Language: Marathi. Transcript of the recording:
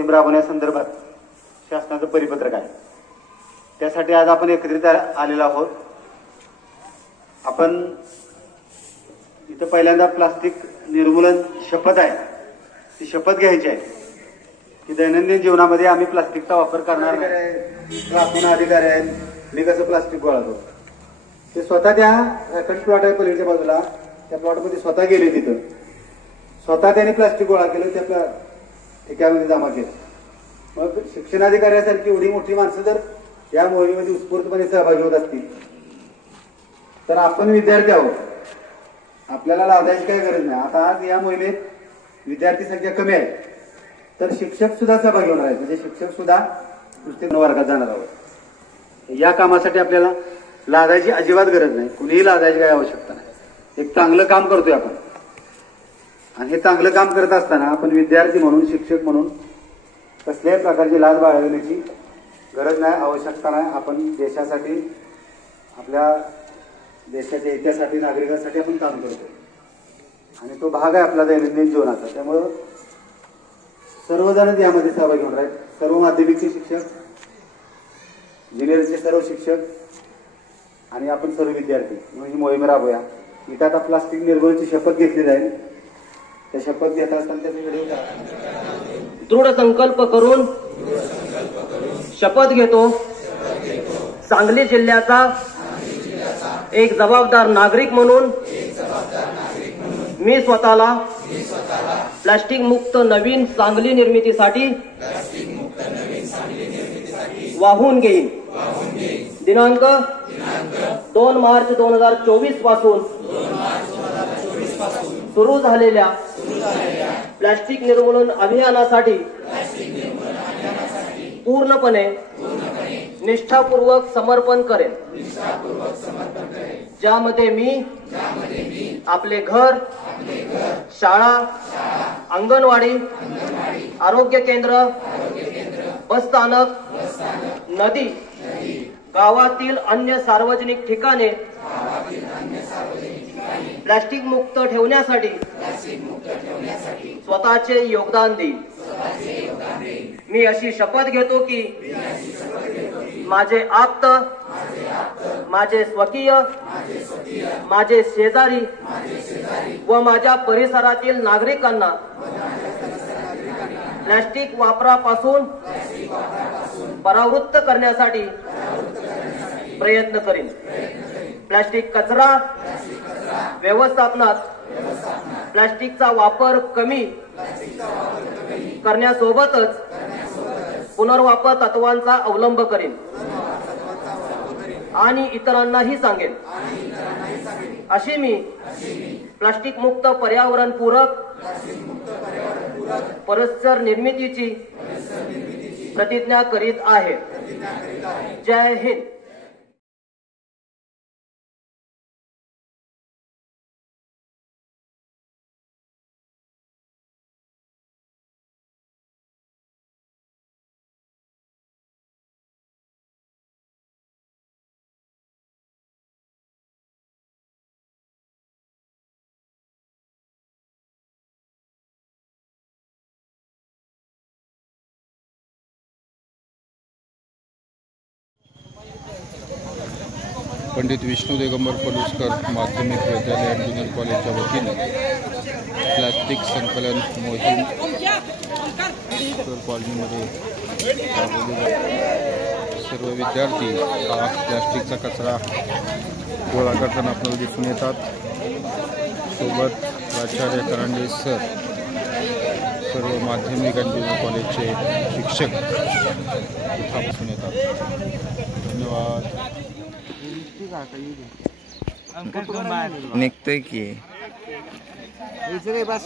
मोहीम राबवण्यासंदर्भात शासनाचं परिपत्रक आहे. त्यासाठी आज आपण एकत्रित आलेलो आहोत. आपण इथं पहिल्यांदा प्लास्टिक निर्मूलन शपथ आहे, ती शपथ घ्यायची आहे की दैनंदिन जीवनामध्ये आम्ही प्लास्टिकचा वापर करणार नाही. आपण अधिकारी आहेत, मी कसं प्लास्टिक गोळा करतो ते स्वतः त्या राखण प्लॉट आहे पलीकडच्या बाजूला, त्या प्लॉटमध्ये स्वतः गेले, तिथं स्वतः त्यांनी प्लास्टिक गोळा केलं, त्या ठिकाणामध्ये जमा केलं. मग शिक्षणाधिकाऱ्यासारखी एवढी मोठी माणसं जर या मोहिमेमध्ये उत्स्फूर्तपणे सहभागी होत असतील तर आपण विद्यार्थी आहोत, आपल्याला लादायची काही गरज नाही. आता आज या मोहिमेत विद्यार्थी संख्या कमी आहे, तर शिक्षक सुद्धा सहभागी होणार आहेत. म्हणजे शिक्षक सुद्धा नुसते वर्गात जाणार आहोत. या कामासाठी आपल्याला लादायची अजिबात गरज नाही, कुणीही लादायची काही आवश्यकता नाही. एक चांगलं काम करतोय आपण, आणि हे चांगलं काम करत असताना आपण विद्यार्थी म्हणून, शिक्षक म्हणून कसल्याही प्रकारची लाज बाळगण्याची गरज नाही, आवश्यकता नाही. आपण देशासाठी, आपल्या देशाच्या हितासाठी, नागरिकांसाठी आपण काम करतो आणि तो भाग आहे आपला दैनंदिन जीवनाचा. त्यामुळं सर्वजणच यामध्ये सहभागी होणार आहेत. सर्व माध्यमिकचे शिक्षक, ज्युनियरचे सर्व शिक्षक आणि आपण सर्व विद्यार्थी म्हणून ही मोहीम राबवूया. इथं आता प्लास्टिक निर्मूलनाची शपथ घेतली जाईल. त्या शपथ घेत असताना त्याचे व्हिडिओ दृढ संकल्प करून शपथ घेतो. सांगली जिल्ह्याचा एक जबाबदार नागरिक म्हणून मी स्वतःला प्लास्टिक मुक्त नवीन सांगली निर्मितीसाठी वाहून घेईन. दिनांक 2 मार्च 2024 पासून सुरू झालेल्या प्लास्टिक निर्मूलन अभियानासाठी पूर्णपणे निष्ठापूर्वक समर्पण करेन. ज्यामध्ये मी आपले घर, शाळा, अंगणवाडी, आरोग्य केंद्र, बसस्थानक, नदी, गावातील अन्य सार्वजनिक ठिकाणे प्लास्टिक मुक्त ठेवण्यासाठी स्वतःचे योगदान देईन. मी अशी शपथ घेतो की माझे आप्त, माझे स्वकीय, माझे शेजारी व माझ्या परिसरातील नागरिकांना प्लास्टिक वापरापासून परावृत्त करण्यासाठी प्रयत्न करीन. प्लास्टिक कचरा व्यवस्थापनात प्लास्टिकचा वापर कमी करण्यासोबतच पुनर्वापर तत्वांचा अवलंब करेन आणि इतरांनाही सांगेन. अशी मी प्लास्टिक मुक्त पर्यावरण पूरक परिसर निर्मितीची प्रतिज्ञा करीत आहे. जय हिंद. पंडित विष्णू दिगंबर पलुसकर माध्यमिक विद्यालय आणि ज्युनियर कॉलेजच्या वतीने प्लास्टिक संकलन मोहीम कॉलनीमध्ये राबवली जाते. सर्व विद्यार्थी हा प्लास्टिकचा कचरा गोळा करताना आपल्याला दिसून येतात. सोबत प्राचार्य करांडे सर, सर्व माध्यमिक आणि ज्युनियर कॉलेजचे शिक्षक इथं दिसून येतात. धन्यवाद. निघतोय की बस.